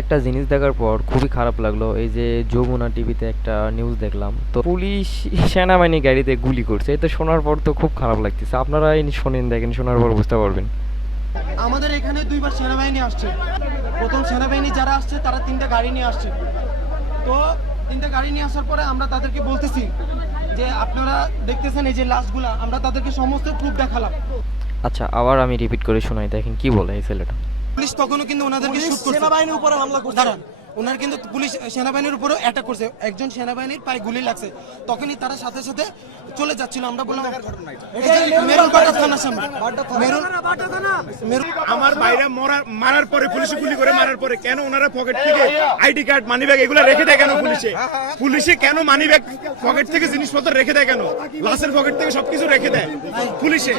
একটা জিনিস দেখার পর খুবই খারাপ লাগলো। এই যে যমুনা টিভিতে একটা নিউজ দেখলাম, তো পুলিশ সেনাবাহিনী গাড়িতে গুলি করছে। এটা শোনার পর তো খুব খারাপ লাগতেছে। আপনারা এই শোনেন, দেখেন, শোনার পর বুঝতে পারবেন। আমাদের এখানে দুইবার সেনাবাহিনী আসছে। প্রথম সেনাবাহিনী যারা আসছে তারা 3টা গাড়ি নিয়ে আসছে। তো 3টা গাড়ি নিয়ে আসার পরে আমরা তাদেরকে বলতেছি যে আপনারা দেখতেছেন এই যে লাশগুলা, আমরা তাদেরকে সমস্ত প্রুফ দেখালাম। আচ্ছা, আবার আমি রিপিট করে শোনাই, দেখেন কি বলে এই ছেলেটা। পুলিশ তখনও কিন্তু ওনাদেরকে শুট করছে, সেনাবাহিনীর উপরে হামলা করছে। দাঁড়ান, ওনার কিন্তু পুলিশ সেনাবাহিনীর উপরে অ্যাটাক করছে। একজন সেনাবাহিনীর পায়ে গুলি লাগছে, তখনই তারা সাথে সাথে চলে যাচ্ছিল। আমরা বললাম মেরুল বাটা থানার সামনে, আমার বাইরে মারার পরে পুলিশে গুলি করে মারার পরে কেন ওনারা পকেট থেকে আইডি কার্ড মানিব্যাগ এগুলো রেখে দেয় কেন? পুলিশে কেন মানিব্যাগ পকেট থেকে জিনিসপত্র রেখে দেয় কেন? লাশের পকেট থেকে সবকিছু রেখে দেয় পুলিশে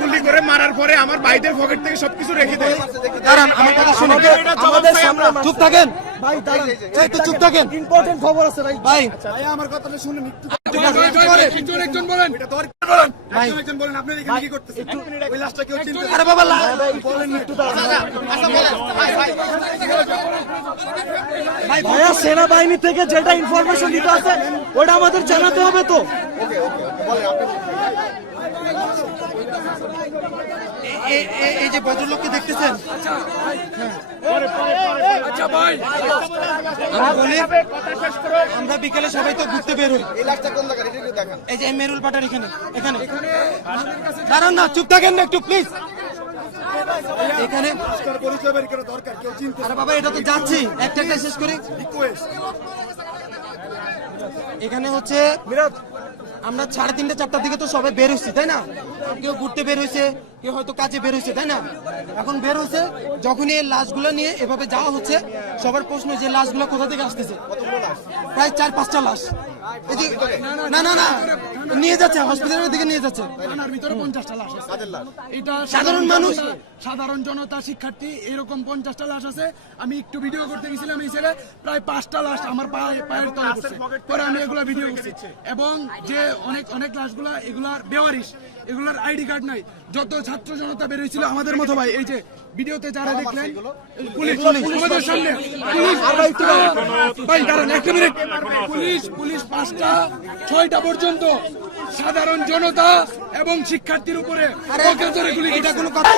গুলি করে মারার পরে আমার ভাইদের পকেট থেকে সবকিছু রেখে দেয়। দাঁড়ান, আমার কথা শুনুন। চুপ থাকেন ভাই, দাঁড়ান, একটু চুপ থাকেন, ইম্পর্টেন্ট খবর আছে ভাই। ভাই আমার কথাটা শুনুন একটু। একজন বলেন আপনি এখানে কি করতেছেন? ওই লাশটা কেউ চিনতে? আরে বাবা, ভাইয়া সেনাবাহিনী থেকে যেটা ইনফরমেশন দিতে আছে ওটা আমাদের জানাতে হবে তো। এই যে ভদ্রলোককে দেখতেছেন, আমরা বিকেলে সবাই তো ঘুরতে বের হই। এই যে মেরুল পাটার এখানে এখানে দাঁড়ান না, চুপ থাকেন না একটু প্লিজ। এখানে আরে বাবা, এটা তো যাচ্ছি, একটা শেষ করি। এখানে হচ্ছে আমরা 3:30 4টার দিকে তো সবাই বের হয়েছি, তাই না? কেউ ঘুরতে বের হয়েছে, কেউ হয়তো কাজে বের হয়েছে, তাই না? এখন বের হয়েছে, যখনই এই লাশগুলো নিয়ে এভাবে যাওয়া হচ্ছে, সবার প্রশ্ন যে লাশগুলো কোথা থেকে আসতেছে। প্রায় 4-5টা লাশ না না না নিয়ে যাচ্ছে, হসপিটালের দিকে নিয়ে যাচ্ছে। থানার ভিতরে 50টা লাশ আছে। এটা সাধারণ মানুষ, সাধারণ জনতা, শিক্ষার্থী, এরকম 50টা লাশ আছে। আমি একটু ভিডিও করতে গেছিলাম, এই ছেলে প্রায় 5টা লাশ আমার পায়ের তলে পড়ছে। পরে আমি এগুলো ভিডিও করছি। এবং যে অনেক লাশগুলা এগুলার বেওয়ারিশ, এগুলার আইডি কার্ড নাই। যত ছাত্র জনতা বের হয়েছিল আমাদের মতো ভাই, এই যে ভিডিওতে যারা দেখলেন, পুলিশ আমাদের সামনে, পুলিশ ভাই দাঁড়ান একটা মিনিট, পুলিশ 5টা 6টা পর্যন্ত সাধারণ জনতা এবং শিক্ষার্থীর উপরে গুলি। এটা কোনো কথা